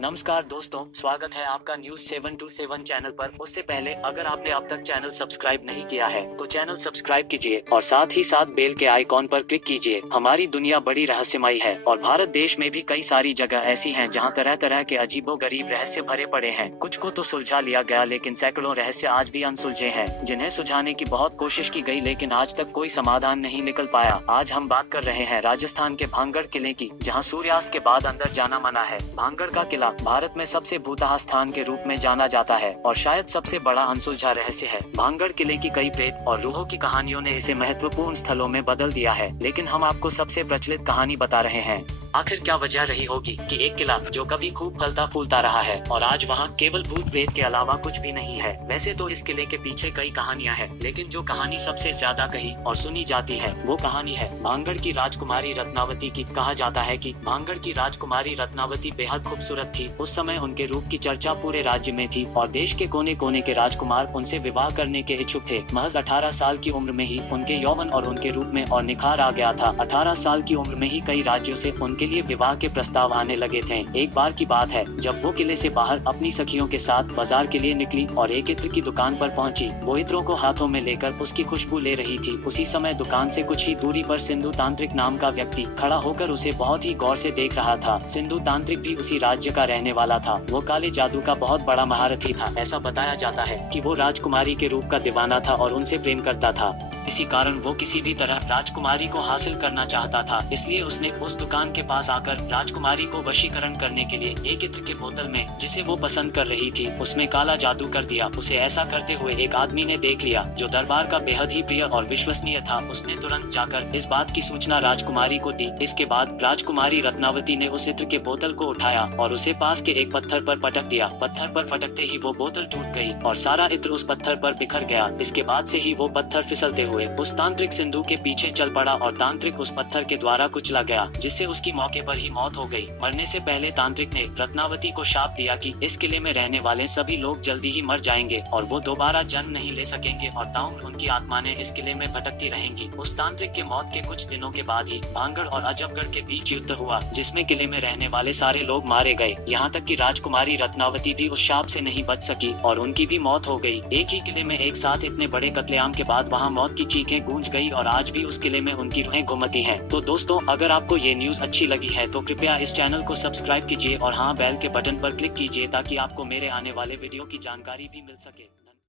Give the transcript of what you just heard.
नमस्कार दोस्तों, स्वागत है आपका न्यूज 727 चैनल पर। उससे पहले अगर आपने अब तक चैनल सब्सक्राइब नहीं किया है तो चैनल सब्सक्राइब कीजिए और साथ ही साथ बेल के आइकॉन पर क्लिक कीजिए। हमारी दुनिया बड़ी रहस्यमयी है और भारत देश में भी कई सारी जगह ऐसी हैं जहां तरह तरह के अजीबोगरीब रहस्य भरे पड़े हैं। कुछ को तो सुलझा लिया गया, लेकिन सैकड़ों रहस्य आज भी अनसुलझे हैं, जिन्हें सुलझाने की बहुत कोशिश की गई, लेकिन आज तक कोई समाधान नहीं निकल पाया। आज हम बात कर रहे हैं राजस्थान के भांगड़ किले की, जहाँ सूर्यास्त के बाद अंदर जाना मना है। भांगड़ का किला भारत में सबसे भूतहा स्थान के रूप में जाना जाता है और शायद सबसे बड़ा अनसुलझा रहस्य है। भांगड़ किले की कई प्रेत और रूहों की कहानियों ने इसे महत्वपूर्ण स्थलों में बदल दिया है, लेकिन हम आपको सबसे प्रचलित कहानी बता रहे हैं। आखिर क्या वजह रही होगी कि एक किला जो कभी खूब फलता फूलता रहा है और आज वहाँ केवल भूत प्रेत के अलावा कुछ भी नहीं है। वैसे तो इस किले के पीछे कई कहानियाँ हैं, लेकिन जो कहानी सबसे ज्यादा कही और सुनी जाती है वो कहानी है भांगड़ की राजकुमारी रत्नावती की। कहा जाता है कि भांगड़ की राजकुमारी रत्नावती बेहद खूबसूरत थी। उस समय उनके रूप की चर्चा पूरे राज्य में थी और देश के कोने कोने के राजकुमार उनसे विवाह करने के इच्छुक थे। महज 18 साल की उम्र में ही उनके यौवन और उनके रूप में और निखार आ गया था। 18 साल की उम्र में ही कई राज्यों से उनके लिए विवाह के प्रस्ताव आने लगे थे। एक बार की बात है जब वो किले से बाहर अपनी सखियों के साथ बाजार के लिए निकली और एक इत्र की दुकान पर पहुंची। वो इत्रों को हाथों में लेकर उसकी खुशबू ले रही थी। उसी समय दुकान से कुछ ही दूरी पर सिंधु तांत्रिक नाम का व्यक्ति खड़ा होकर उसे बहुत ही गौर से देख रहा था। सिंधु तांत्रिक भी उसी राज्य का रहने वाला था। वो काले जादू का बहुत बड़ा महारथी था। ऐसा बताया जाता है कि वो राजकुमारी के रूप का दीवाना था और उनसे प्रेम करता था। इसी कारण वो किसी भी तरह राजकुमारी को हासिल करना चाहता था। इसलिए उसने उस दुकान के पास आकर राजकुमारी को वशीकरण करने के लिए एक इत्र के बोतल में, जिसे वो पसंद कर रही थी, उसमें काला जादू कर दिया। उसे ऐसा करते हुए एक आदमी ने देख लिया जो दरबार का बेहद ही प्रिय और विश्वसनीय था। उसने तुरंत जाकर इस बात की सूचना राजकुमारी को दी। इसके बाद राजकुमारी रत्नावती ने उस इत्र के बोतल को उठाया और उसे पास के एक पत्थर पर पटक दिया। पत्थर पर पटकते ही वो बोतल टूट गई और सारा इत्र उस पत्थर पर बिखर गया। इसके बाद से ही वो पत्थर फिसलते हुए उस तांत्रिक सिंधु के पीछे चल पड़ा और तांत्रिक उस पत्थर के द्वारा कुचला गया, जिससे उसकी मौके पर ही मौत हो गई। मरने से पहले तांत्रिक ने रत्नावती को शाप दिया कि इस किले में रहने वाले सभी लोग जल्दी ही मर जाएंगे और वो दोबारा जन्म नहीं ले सकेंगे और ताउम्र उनकी आत्मा ने इस किले में भटकती रहेंगी। उस तांत्रिक के मौत के कुछ दिनों के बाद ही भांगड़ और अजबगढ़ के बीच युद्ध हुआ, जिसमें किले में रहने वाले सारे लोग मारे गए। यहाँ तक कि राजकुमारी रत्नावती भी उस शाप से नहीं बच सकी और उनकी भी मौत हो गई। एक ही किले में एक साथ इतने बड़े कत्लेआम के बाद वहाँ मौत की चीखें गूंज गई और आज भी उस किले में उनकी रूहें घूमती हैं। तो दोस्तों, अगर आपको ये न्यूज अच्छी लगी है तो कृपया इस चैनल को सब्सक्राइब कीजिए और हाँ, बेल के बटन पर क्लिक कीजिए ताकि आपको मेरे आने वाले वीडियो की जानकारी भी मिल सके।